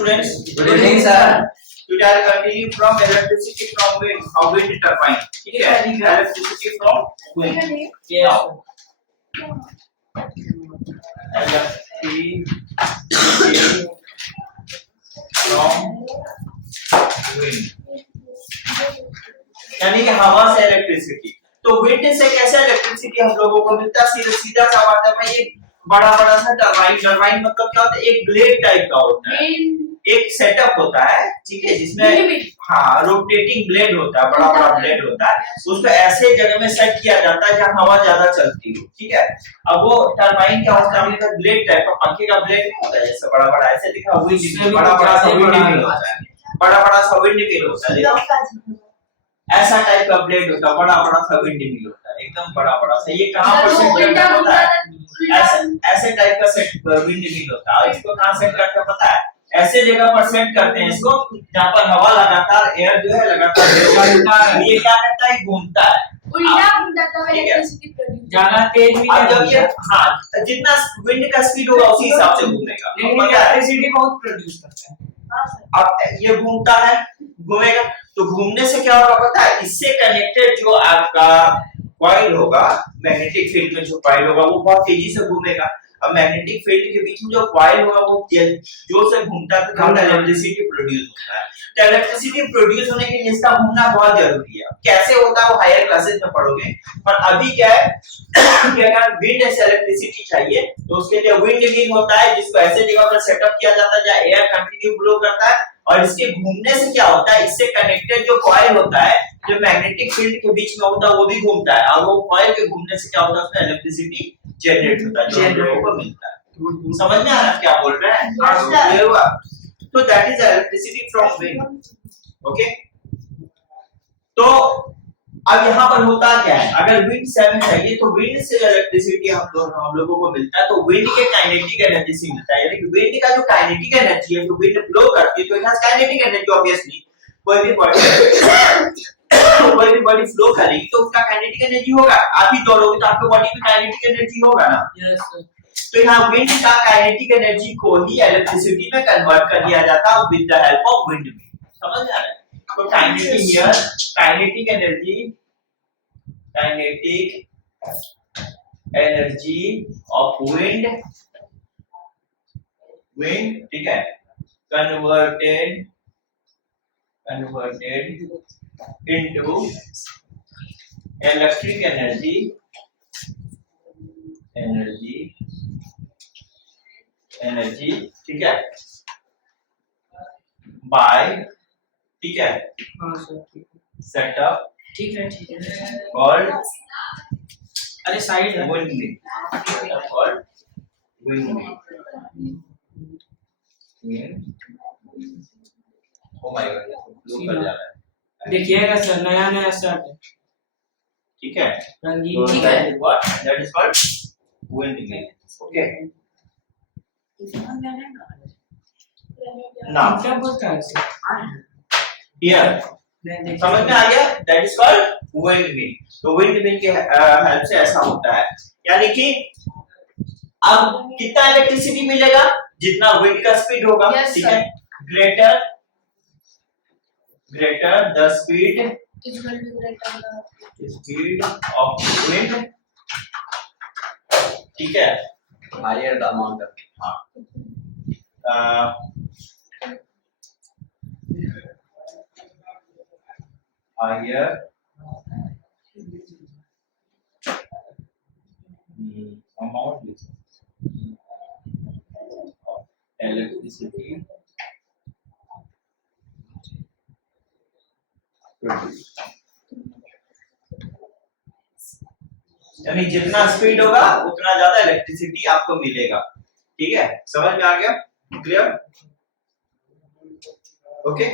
students. Good evening, sir. Today I will continue from electricity from wind. How wind turbine. ठीक है? Electricity from wind. Yes. Electricity from wind. यानी कि हवा से electricity. तो wind से कैसे इलेक्ट्रिसिटी हम लोगों को मिलता है? सीधा सीधा सा बात है भाई. एक बड़ा बड़ा सा टरबाइन मतलब क्या होता है? एक ब्लेड टाइप का होता है, एक सेटअप होता है, ठीक है, जिसमें हाँ रोटेटिंग ब्लेड होता है, बड़ा बड़ा ब्लेड होता है. उसको ऐसे जगह में सेट किया जाता है जहाँ हवा ज्यादा चलती हो, ठीक है. अब वो टरबाइन क्या होता है? ब्लेड टाइप का, पंखे का ब्लेड होता है जैसे बड़ा बड़ा ऐसे दिखा, बड़ा बड़ा सा विंड मिल होता है, बड़ा बड़ा सा विंड मिल होता है. ऐसा टाइप का ब्लेड होता है, बड़ा बड़ा सा विंड मिल होता है, एकदम बड़ा बड़ा सा. ये कहाँ पर सेट करना होता है? ऐसे टाइप का सेट विंड मिल होता है. इसको कहाँ सेट करते पता है? ऐसे जगह पर सेट करते हैं इसको जहाँ पर हवा लगातार, एयर जो है लगातार ये क्या करता है? घूमता है, उल्टा घूमता है, इलेक्ट्रिसिटी प्रोड्यूस ज्यादा तेज भी अब जब ये हाँ जितना विंड का स्पीड होगा उसी हिसाब से घूमेगा. लेकिन इलेक्ट्रिसिटी बहुत प्रोड्यूस करता है. अब ये घूमता है, घूमेगा, तो घूमने से क्या होगा पता है? इससे कनेक्टेड जो आपका कॉइल होगा, मैग्नेटिक फील्ड में जो कॉइल होगा वो बहुत तेजी से घूमेगा. अब मैग्नेटिक फील्ड के बीच में जो कॉइल होगा वो जोर से घूमता है, तो इलेक्ट्रिसिटी प्रोड्यूस होता है. तो इलेक्ट्रिसिटी प्रोड्यूस होने के लिए इसका घूमना बहुत जरूरी है. कैसे होता है वो हायर क्लासेस में पढ़ोगे, पर अभी क्या है कि अगर विंड से इलेक्ट्रिसिटी चाहिए तो उसके लिए विंड मिल होता है, जिसको ऐसे जगह पर सेटअप किया जाता है जहाँ एयर कंटिन्यू ब्लो करता है. और इसके घूमने से क्या होता है? इससे कनेक्टेड जो कॉइल होता है, जो मैग्नेटिक फील्ड के बीच में होता है, वो भी घूमता है. और वो कॉइल के घूमने से क्या होता है? उसमें इलेक्ट्रिसिटी जनरेट होता है, जो हम लोगों को मिलता है. समझ में आ रहा है क्या बोल रहे हैं? क्लियर हुआ? तो that is electricity from wind. Okay, तो अब यहाँ पर होता क्या है? अगर विंड से हमें चाहिए तो विंड से इलेक्ट्रिसिटी हम लोगों को मिलता है. तो विंड के काइनेटिक एनर्जी से मिलता है, यानी कि विंड का जो काइनेटिक एनर्जी है, जो विंड ब्लो करती है, तो it has kinetic energy. Obviously कोई भी बॉडी फ्लो करेगी तो उसका काइनेटिक एनर्जी होगा. आप ही दौड़ोगे तो आपके बॉडी में काइनेटिक एनर्जी होगा ना. Yes sir. तो यहाँ विंड का काइनेटिक एनर्जी को ही इलेक्ट्रिसिटी में कन्वर्ट कर दिया जाता है with the help of wind. समझ आ रहा है? तो काइनेटिक एनर्जी ऑफ विंड, ठीक है, कन्वर्टेड into electric energy, ठीक है, by, ठीक है, हाँ सर ठीक है. सेटअप ठीक है ठीक है. called अरे साइड है. windmill, called windmill. Oh my god, लोग कर जा रहा है. देखिएगा सर, नया नया स्टार्ट है. ठीक है, रंगीन. ठीक है. What that is called windmill. Okay. Now क्या बोलता है सर? here समझ में आ गया? That is called windmill. तो windmill के हेल्प से ऐसा होता है, यानी कि अब कितना इलेक्ट्रिसिटी मिलेगा? जितना विंड का स्पीड होगा, ठीक है, greater the speed of wind, ठीक है, higher the amount of. हाँ, higher amount of electricity यानी जितना स्पीड होगा उतना ज्यादा इलेक्ट्रिसिटी आपको मिलेगा. ठीक है, समझ में आ गया? Clear? Okay.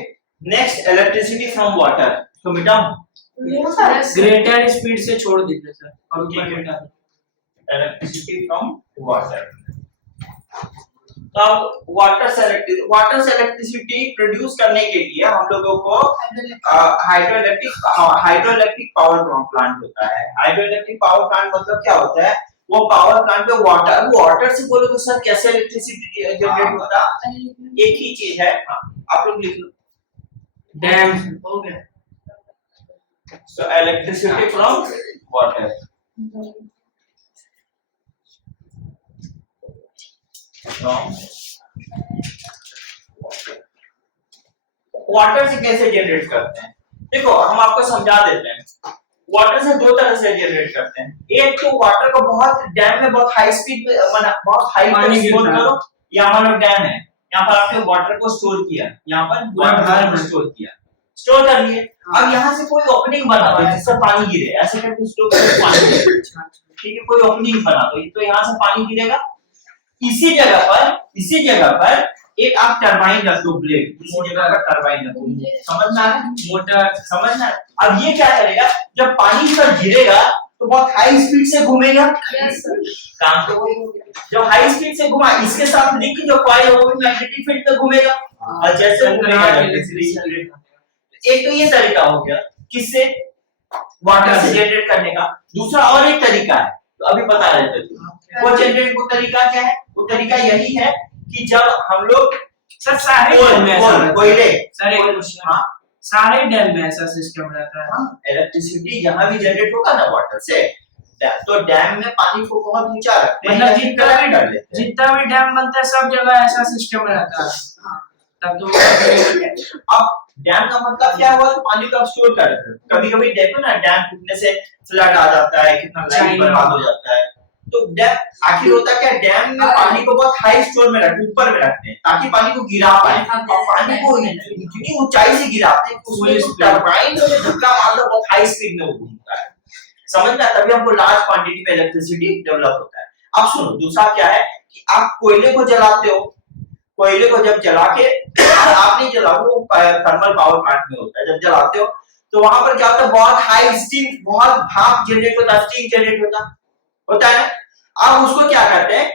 Next, electricity from water. तो मिटाऊं? ग्रेटर स्पीड से छोड़ दीजिए सर और ऊपर मिटा दीजिए. Electricity from water. तो अब वाटर से इलेक्ट्रिसिटी प्रोड्यूस करने के लिए हम लोगों को हाइड्रोइलेक्ट्रिक पावर प्लांट होता है. हाइड्रोइलेक्ट्रिक पावर प्लांट मतलब क्या होता है? वो पावर प्लांट में वाटर से बोलो तो सर कैसे इलेक्ट्रिसिटी जनरेट होता? एक ही चीज है, हाँ, आप लोग लिख लो, डैम हो गया। सो इलेक्ट्रिसिटी फ्रॉम वाटर। वाटर से कैसे जनरेट करते हैं? देखो हम आपको समझा देते हैं। वाटर से दो तरह से जनरेट करते हैं। एक तो वाटर को बहुत डैम में बहुत हाई स्पीड में बहुत हाई पानी तक स्टोर गिरता है। करो। यहाँ पर डैम है, यहाँ पर आपने वाटर को स्टोर किया, यहाँ पर पूरा वाटर भर को में। स्टोर किया, स्टोर कर लिए। अब यहाँ से कोई ओपनिंग बना दो जिससे पानी गिरे, ऐसे करके स्टोर करके पानी गिरे। ठीक है, कोई ओपनिंग बना दो तो यहाँ से पानी गिरेगा। इसी जगह पर एक आप टरबाइन रख दो, ब्लेड, इसी जगह पर टरबाइन रख दो। समझ में आ रहा है? मोटर समझ में? अब ये क्या करेगा, जब पानी पर गिरेगा तो बहुत हाई स्पीड से घूमेगा। Yes sir. काम तो वही हो गया। जब हाई स्पीड से घुमा, इसके साथ लिंक जो कॉइल है वो भी मैग्नेटिक फील्ड में घूमेगा और जैसे घूमेगा इलेक्ट्रिसिटी जनरेट होगा। एक तो ये तरीका हो गया किससे, वाटर से जनरेट करने का। दूसरा और एक तरीका है, तो अभी बता रहे थे वो जनरेट, वो तरीका क्या है? वो तरीका यही है कि जब हम लोग सर सारे डैम में ऐसा रहता है। कोयले, सर एक क्वेश्चन, हाँ सारे डैम में ऐसा सिस्टम रहता है। इलेक्ट्रिसिटी जहां भी जनरेट होगा ना वाटर से, तो डैम में पानी को बहुत ऊंचा रखते हैं, मतलब जितना जितना भी डैम बनता है सब जगह ऐसा सिस्टम रहता है। तब तो अब डैम का मतलब क्या हुआ, तो पानी को आप स्टोर कर रहे हो। कभी-कभी देखो ना डैम टूटने से फ्लड आ जाता है, कितना लाइफ बर्बाद हो जाता है। तो डैम आखिर होता क्या, डैम में पानी को बहुत हाई स्टोर में रखते, ऊपर में रखते हैं ताकि पानी को गिरा पाए। और पानी को इतनी ऊंचाई से गिराते हैं उसमें तो टरबाइन में धक्का मारकर बहुत हाई स्पीड में वो घूमता है। समझ में? तभी हमको लार्ज क्वांटिटी में इलेक्ट्रिसिटी डेवलप होता है। अब सुनो, दूसरा क्या है कि आप कोयले को जलाते हो, कोयले को जब जला के आप नहीं जलाओ, वो थर्मल पावर प्लांट में होता है, जब जलाते हो तो वहां पर क्या होता है, बहुत हाई स्टीम, बहुत भाप जनरेट होता है, स्टीम जनरेट होता है ना। अब उसको क्या करते हैं,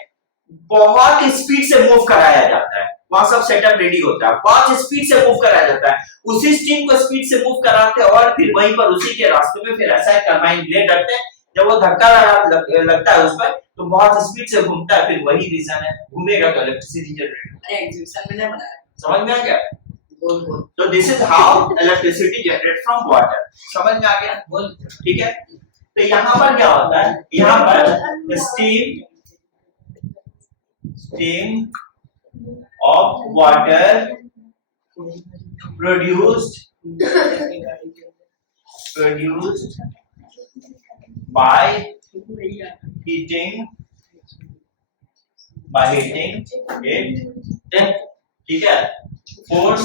बहुत स्पीड से मूव कराया जाता है, वहां सब सेटअप रेडी होता है, बहुत स्पीड से मूव कराया जाता है। उसी स्टीम को स्पीड से मूव कराते हैं और फिर वहीं पर उसी के रास्ते में फिर ऐसा टरबाइन ब्लेड रखते हैं। जब वो धक्का लगता है उस पर तो बहुत स्पीड से घूमता है, फिर वही रीजन है, घूमेगा तो इलेक्ट्रिसिटी जनरेट। एग्जीबिशन में नहीं बनाया। समझ में आ गया? बोल। तो this is how electricity generate from water. समझ में आ गया? बोल। ठीक है, तो यहाँ पर क्या होता है, यहाँ पर steam of water produced by heating it, ठीक है, force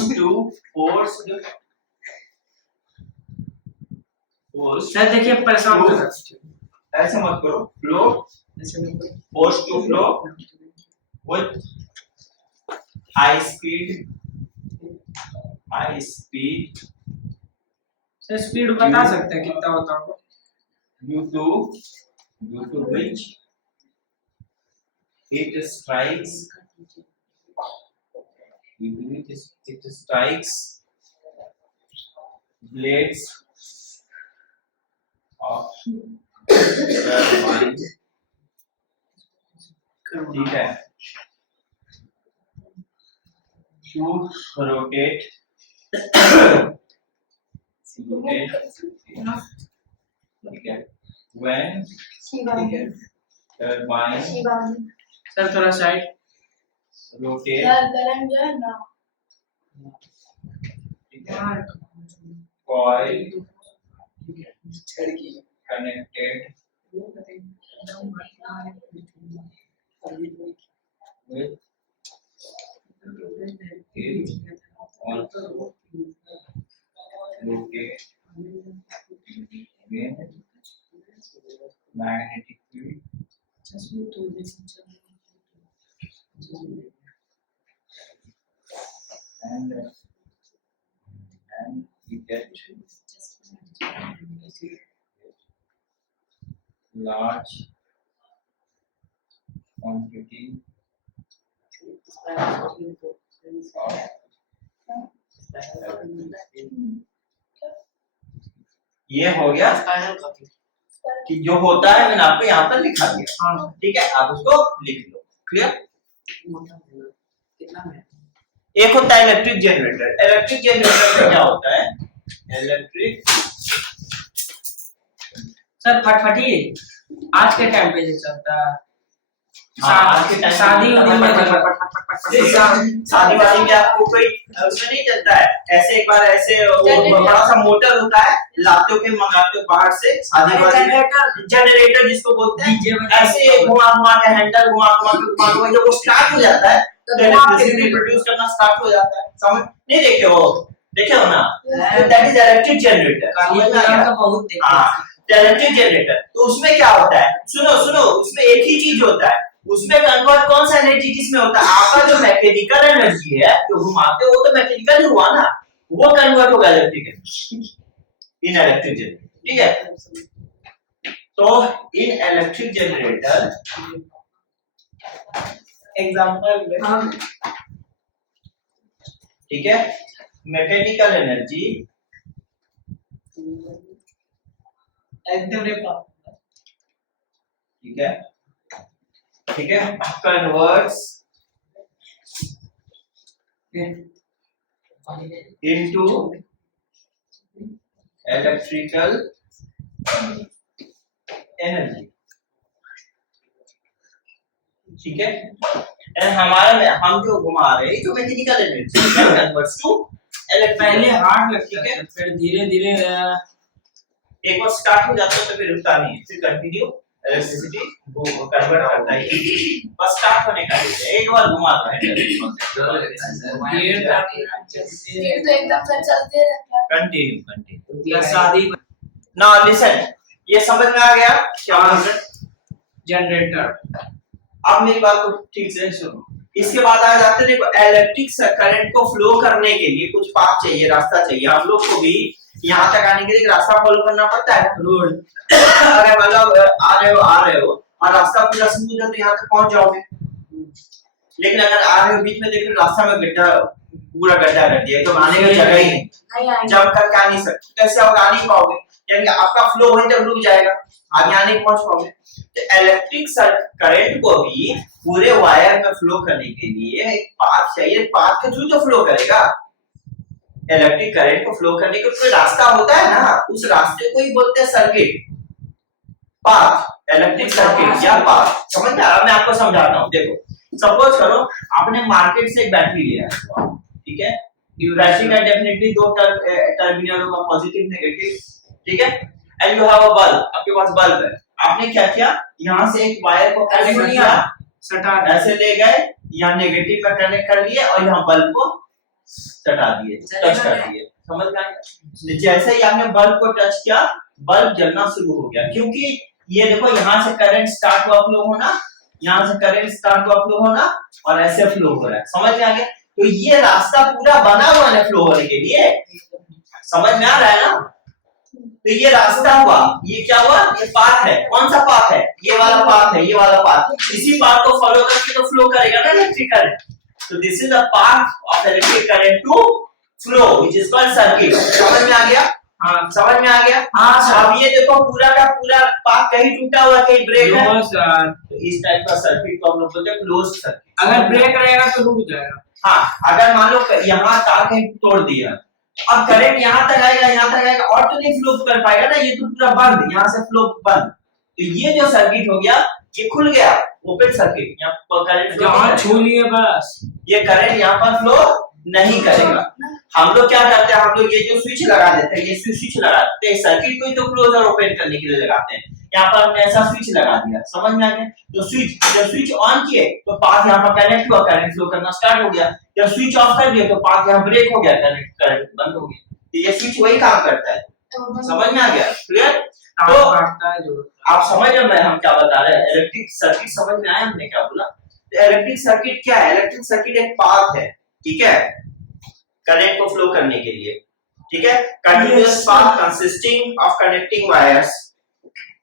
सर देखिए परेशान कर रहा है। ऐसे मत करो, force to flow with high speed sir speed बता सकते हैं कितना होता होगा? due to which it strikes blades of turbine, ठीक है, to rotate ठीक है, when turbine सर थोड़ा साइड rotate, करंट जो है ना, ठीक है, coil connected with it also rotate in magnetic field and we get large quantity of ये हो गया कि जो होता है मैंने आपको यहाँ पर लिखा दिया। हाँ ठीक है, आप उसको लिख लो। क्लियर? कितना में? एक होता है इलेक्ट्रिक जनरेटर। इलेक्ट्रिक जनरेटर में क्या होता है? इलेक्ट्रिक सर फटफटी आज के टाइम पे जो चलता है आज के टाइम शादी उदी में शादी वादी में आपको कोई उसमें नहीं चलता है। ऐसे एक बार ऐसे वो बड़ा सा मोटर होता है, लाते हो के मंगाते हो बाहर से। शादी वादी में जनरेटर जिसको बोलते हैं, ऐसे घुमा घुमा के हैंडल घुमा घुमा के जब वो स्टार्ट हो जाता है तो इलेक्ट्रिसिटी प्रोड्यूस करना स्टार्ट हो जाता है। समझ नहीं? देखे हो ना? That is electric generator. बहुत इलेक्ट्रिक जनरेटर तो उसमें क्या होता है? सुनो उसमें एक ही चीज होता है। उसमें कन्वर्ट कौन सा एनर्जी किसमें होता है? आपका जो मैकेनिकल एनर्जी है जो घुमाते हो वो तो मैकेनिकल ही हुआ ना, वो कन्वर्ट होगा इलेक्ट्रिक इन इलेक्ट्रिक जनरेटर। ठीक है, तो इन इलेक्ट्रिक जनरेटर एग्जांपल ठीक है, मैकेनिकल एनर्जी एकदम ठीक है कन्वर्ट्स into electrical energy। ठीक है, हमारा हम जो घुमा रहे हैं तो मैकेनिकल एनर्जी कन्वर्ट्स टू पहले हार्ड लगता ठीक है, है फिर धीरे धीरे एक बार स्टार्ट हो जाता है तो फिर रुकता नहीं, फिर कंटिन्यू इलेक्ट्रिसिटी वो कन्वर्ट करता है। बस स्टार्ट होने का है, एक बार घुमा दो एकदम से चलते रहता है। कंटिन्यू शादी नाउ लिसन, ये समझ में आ गया क्या? जनरेटर। अब मेरी बात को ठीक से सुनो। इसके बाद आ जाते हैं, देखो इलेक्ट्रिक करंट को फ्लो करने के लिए कुछ पाथ चाहिए, रास्ता चाहिए। हम लोग को भी यहाँ तक आने के लिए रास्ता फॉलो करना पड़ता है, रोड। अगर मतलब आ रहे हो और रास्ता पूरा स्मूथ है तो यहाँ तक पहुंच जाओगे। लेकिन अगर आ रहे हो बीच में देख रहे रास्ता में गड्ढा, पूरा गड्ढा कर दिया तो आने की जगह ही नहीं, जंप करके आ नहीं सकते, कैसे आप आ नहीं पाओगे? यानी आपका फ्लो वहीं तक रुक जाएगा, आगे आने नहीं पहुंच पाओगे। तो इलेक्ट्रिक करंट को भी पूरे वायर में फ्लो करने के लिए एक पाथ चाहिए, पाथ के थ्रू तो फ्लो करेगा। इलेक्ट्रिक करंट को फ्लो करने का कोई रास्ता होता है ना, उस रास्ते को ही बोलते हैं सर्किट, पाथ, इलेक्ट्रिक सर्किट या पाथ। समझ में आ रहा? मैं आपको समझाता हूँ। देखो सपोज करो आपने मार्केट से एक बैटरी लिया, ठीक है, बैटरी का डेफिनेटली दो टर्मिनल होगा, पॉजिटिव नेगेटिव, ठीक है, and you have a bulb, आपके पास बल्ब है। आपने क्या किया, यहाँ से एक वायर को कनेक्ट किया, सटा ऐसे ले गए, यहाँ नेगेटिव का कनेक्ट कर लिए और यहाँ बल्ब को सटा दिए, टच कर दिए। समझ में आया? जैसे ही आपने बल्ब को टच किया, बल्ब जलना शुरू हो गया, क्योंकि ये देखो यहाँ से करंट स्टार्ट हुआ फ्लो होना, यहाँ से करंट स्टार्ट हुआ फ्लो होना और ऐसे फ्लो हो रहा है। समझ में आ गया? तो ये रास्ता पूरा बना हुआ है फ्लो होने के लिए। समझ में आ रहा है ना? तो ये रास्ता हुआ, ये क्या हुआ, ये पाथ है। कौन सा पाथ है? ये वाला पाथ है, ये वाला पाथ। इसी पाथ को फॉलो करके तो फ्लो करेगा ना इलेक्ट्रिक करंट। तो this is the path of electric current to flow which is called circuit. समझ में आ गया? हाँ, समझ में आ गया? हाँ सर। अब ये देखो पूरा का पूरा पाथ कहीं टूटा हुआ, कहीं ब्रेक है। नो सर, तो इस टाइप का सर्किट को हम लोग बोलते हैं क्लोज्ड सर्किट। अगर ब्रेक रहेगा तो रुक जाएगा। हाँ, अगर मान लो यहाँ तार कहीं तोड़ दिया, अब करंट यहाँ तक आएगा और तो नहीं फ्लो कर पाएगा ना, ये तो पूरा बंद, यहाँ से फ्लो बंद। तो ये जो सर्किट हो गया, ये खुल गया, ओपन सर्किट। यहाँ पर करंट जहाँ छू लिए बस, ये करंट यहाँ पर फ्लो नहीं करेगा। हम लोग क्या करते हैं, हम लोग ये जो स्विच लगा देते हैं, ये स्विच लगाते हैं, सर्किट को ही तो क्लोज और ओपन करने के लिए लगाते हैं। यहाँ पर हमने ऐसा स्विच लगा दिया, समझ में आ गया? तो स्विच ऑन किए तो पाथ यहाँ पर कनेक्ट हुआ, करंट फ्लो करना स्टार्ट हो गया। जब स्विच ऑफ कर दिया तो पाथ यहाँ ब्रेक हो गया, करंट बंद हो गया। तो ये स्विच वही काम करता है। समझ में आ गया? क्लियर? तो आप समझ रहे हैं हम क्या बता रहे हैं? इलेक्ट्रिक सर्किट समझ में आया हमने क्या बोला? तो इलेक्ट्रिक सर्किट क्या है? इलेक्ट्रिक सर्किट एक पाथ है, ठीक है, करंट को फ्लो करने के लिए, ठीक है, continuous path consisting of connecting wires.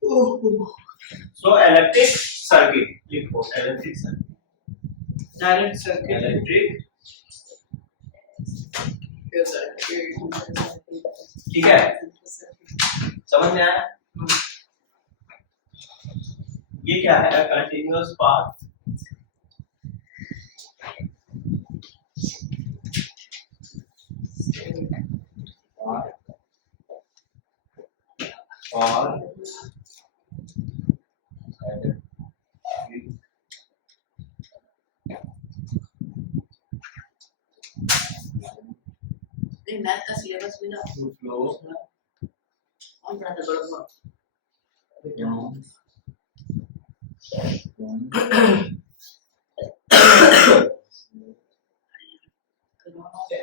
So electric circuit लिखो, electric circuit, direct circuit, electric, ठीक है, समझ में आया? ये क्या है? A continuous path for नहीं मैथ का सिलेबस भी ना to flow कौन पढ़ाता बड़ा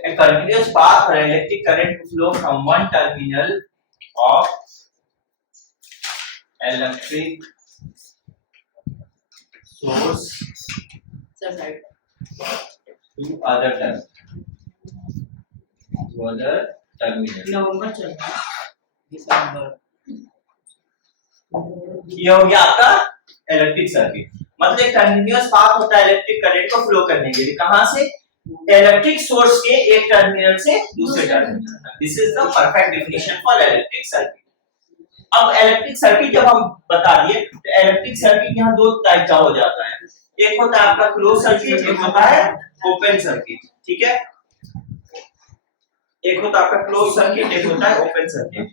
a continuous path for electric current to flow from one terminal of electric source sir side to other terminal. To other terminal. नवंबर चल रहा है दिसंबर ये हो गया आपका इलेक्ट्रिक सर्किट। मतलब एक कंटिन्यूअस पाथ होता है इलेक्ट्रिक करंट को फ्लो करने के लिए, कहां से? इलेक्ट्रिक सोर्स के एक टर्मिनल से दूसरे टर्मिनल तक। This is the perfect definition for electric circuit. अब इलेक्ट्रिक सर्किट जब हम बता दिए तो इलेक्ट्रिक सर्किट यहाँ दो टाइप का हो जाता है। एक होता है आपका क्लोज सर्किट, एक होता है ओपन सर्किट। ठीक है, एक होता है आपका क्लोज सर्किट, एक होता है ओपन सर्किट।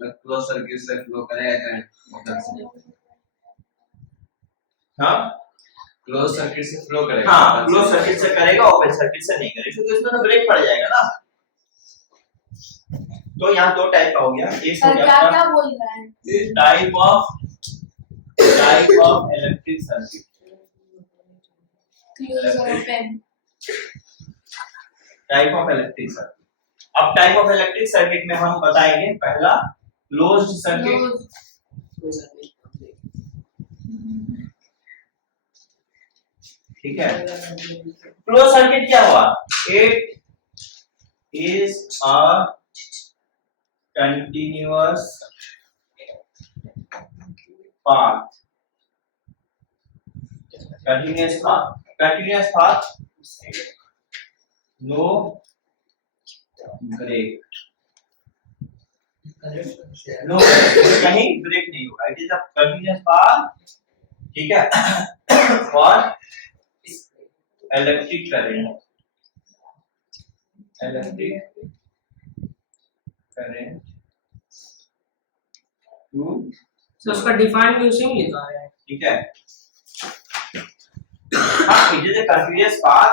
क्लोज सर्किट से फ्लो करेगा करंट। हाँ, क्लोज सर्किट से फ्लो करेगा। हाँ, क्लोज सर्किट से करेगा, ओपन सर्किट से नहीं करेगा, क्योंकि उसमें तो ब्रेक पड़ जाएगा ना। तो यहाँ दो टाइप का हो गया। एक हो सर गया क्या आपका क्या बोल रहा है type of electric circuit. Close और open type of electric circuit. अब टाइप ऑफ इलेक्ट्रिक सर्किट में हम बताएंगे पहला क्लोज्ड सर्किट। ठीक है, क्लोज सर्किट क्या हुआ? It is a continuous path. Continuous path, no break. No break, कहीं ब्रेक नहीं होगा। It is a continuous path. ठीक है, और इलेक्ट्रिक करंट टू। तो उसका डिफाइंड यूजिंग लिखा है। ठीक है, हाँ, it is a continuous path,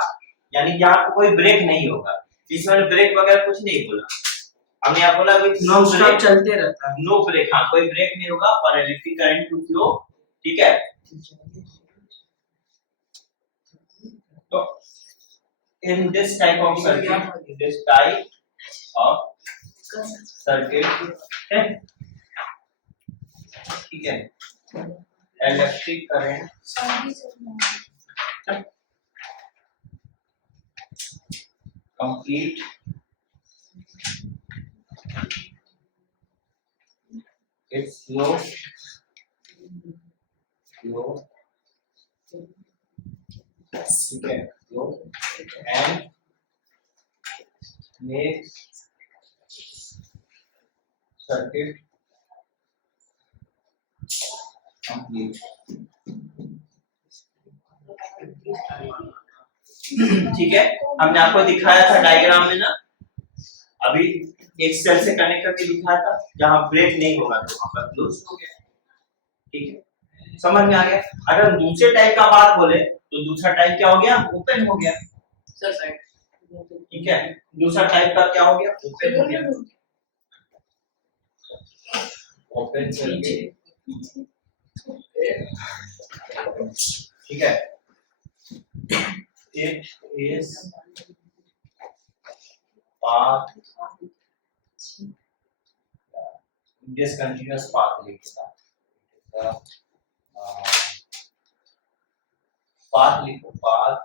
यानी यहाँ पे कोई ब्रेक नहीं होगा। इसमें ब्रेक वगैरह कुछ नहीं बोला हमने, यहाँ बोला नॉन स्टॉप चलते रहता है। No break. हाँ, कोई ब्रेक नहीं होगा और इलेक्ट्रिक करंट टू फ्लो। ठीक है, तो in this type of circuit, ठीक है, electric current complete its flow ठीक है, flow and make circuit complete। ठीक है, हमने आपको दिखाया था डायग्राम में ना, अभी एक सेल से कनेक्ट करके दिखाया था, जहां ब्रेक नहीं होगा तो वहां पर क्लोज हो गया। ठीक है, समझ में आ गया। अगर हम दूसरे टाइप का बात बोले तो दूसरा टाइप क्या हो गया? ओपन हो गया। सर साइड ठीक है, दूसरा टाइप का क्या हो गया? ओपन हो गया। Open circuit. ठीक है, it is path discontinuous path लिखेगा। path लिखो, path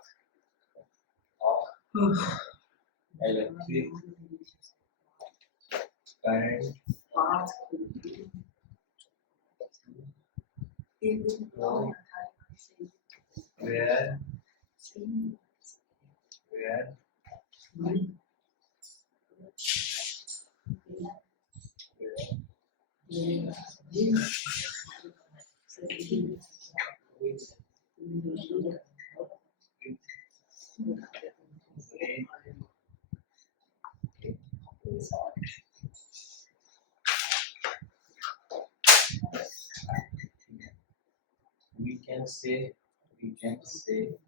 of electric current where We can say incomplete.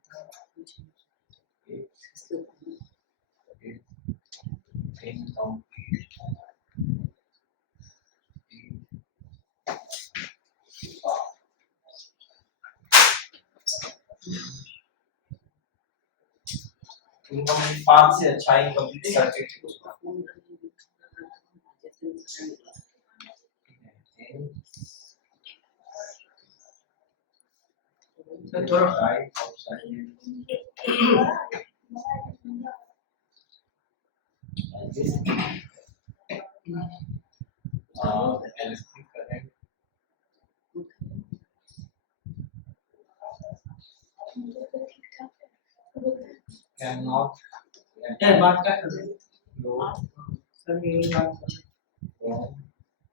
Incomplete path से अच्छा इनकम्प्लीट सर्किट तो थोड़ा right outside electric current can not यार बात क्या कर रहे फ्लो हो सर मेरी बात फ्रॉम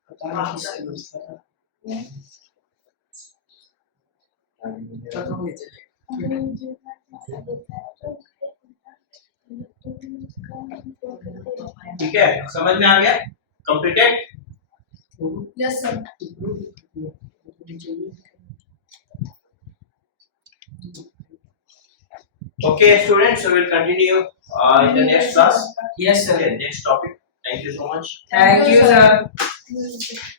पता नहीं किससे यूज कर रहा तो नहीं चलेगा ठीक है समझ में आ गया completed Yes, sir. okay students so we'll continue in the next class yes sir okay next topic thank you so much thank you sir Sir.